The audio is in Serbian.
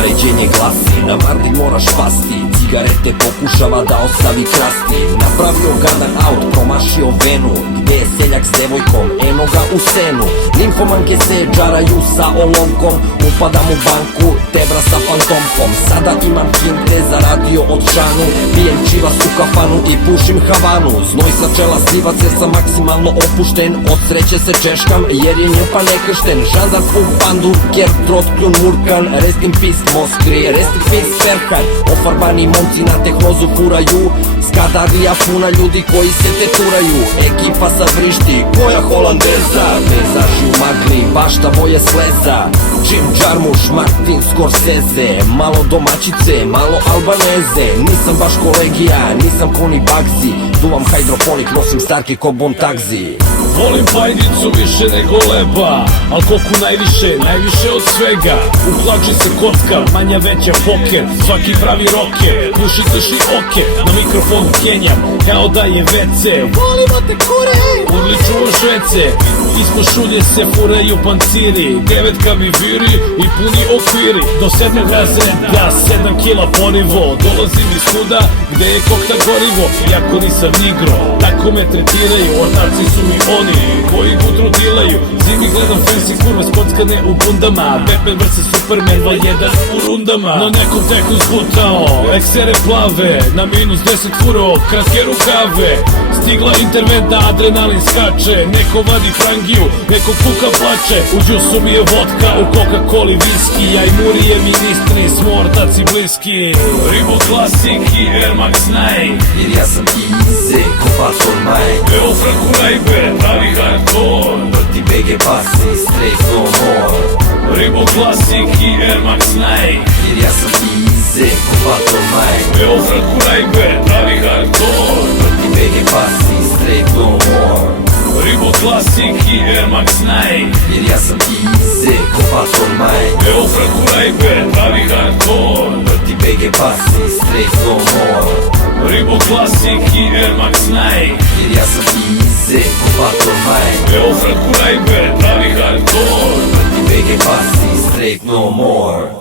naređenje glasi, na Mardi moraš pasti, cigarete pokušava da ostavi krasti. Napravio gadan aut, promašio venu, gde je seljak s devojkom, eno ga u senu. Nimfomanke se džaraju sa olovkom, upadam u banku, tebra sa fantomkom. Sada imam kinte, zaradio od šanu, pijem čivas u kafanu i pušim havanu. Znoj sa čela slivac jer sam maksimalno opušten, od sreće se češkam jer je njepa nekršten. Žandar puk pandur, ker trot kljun murkan, rest in peace Moskri, rest in peace Ferhan. Ofarbani momci na tehnozu furaju, skadarlija puna ljudi koji se teturaju. Ekipa sa vrišti, koja holandeza, bezaši u magli, bašta voje sleza. Jim Jarmusch, Martin Scorsese, malo domaćice, malo albaneze. Nisam baš kolegija, nisam koni bagzi, duvam hidroponik, nosim starke ko Bon Taxi. Volim pajdicu više nego leba, al koku najviše, najviše od svega. U hlači se kocka, manja veća poker, svaki pravi roker, duši drži oke. Na mikrofonu kenjam, kao da je WC. Volimo te kure, urliču o švece. Ispod šulje se furaju panciri, 9 mi viri i puni okviri. Do 7. razreda, 7 kila porivo, dolazim iz kuda gde je kokta gorivo. Iako nisam nigro, tako me tretiraju, ortaci su mi oni koji gudru dilaju. Zimi gledam fancy kurve skockane u bundama, Batman vs Superman 2-1 u rundama. Na nekom teku zbutao, eksere plave, na minus 10 furo, kratke rukave. Stigla interventa, adrenalin skače, neko vadi frangiju, neko kuka plače. U džusu mi je vodka, u Coca-Coli viski, ja i Murije ministri, smo ortaci bliski. Ribo Classic i Air Max 9, jer ja sam easy, ko Baton Mike. Evo Franku Rajbe, pravi hardcore, vrti BG pasi, straight no more. Ribo Classic i Air Max 9, jer ja sam easy, ko Baton Mike. Evo Franku Rajbe, pravi hardcore, vrti BG pasi, straight no more. Ribo Classic i Air Max 9, jer ja sam easy, ko Baton Mike. Evo Franku Rajbe, pravi hardcore, vrti BG pasi, straight no more. Ribo Classic i Air Max 9, jer ja sam easy, ko Baton Mike. Evo Franku Rajbe, pravi hardcore, vrti BG pasi, straight no more.